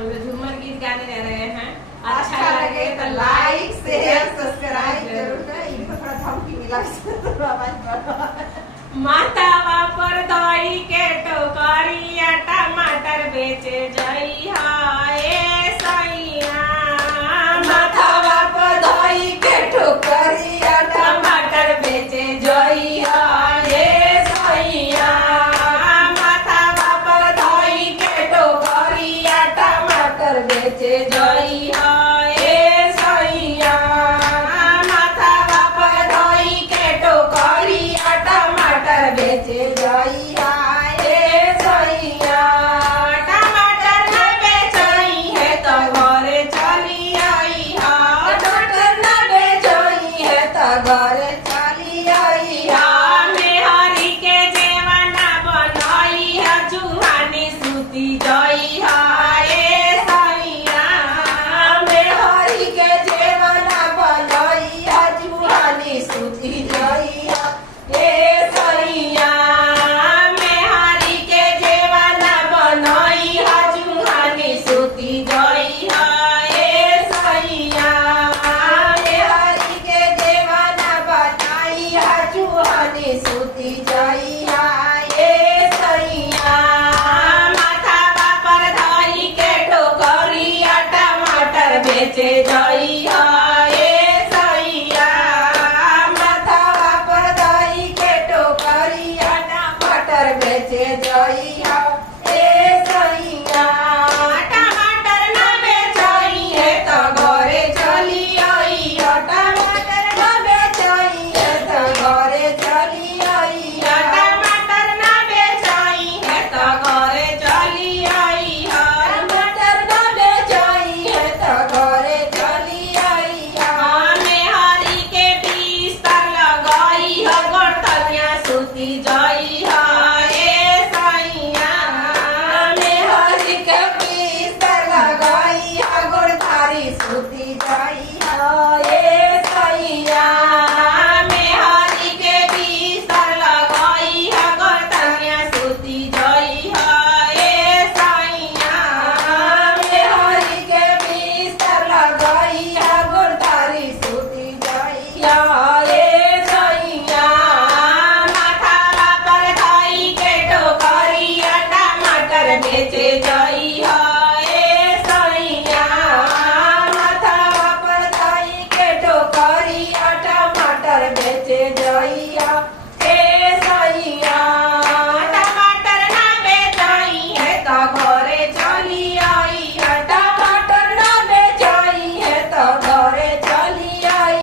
हम लोग झूमर गीत गाने जा रहे हैं। अच्छा लगे तो लाइक शेयर सब्सक्राइब जरूर करें। इनको थोड़ा धमकी मिला तो आवाज बढ़ा। मातावा पर दही के टोकरिया टमाटर बेचे जइहा ए सैया। माथावा पर दही के ठोकरिया टमाटर बेचे जइहा ए सैया। माथावा पर दही के ठोकरिया टमाटर बेचे जइहा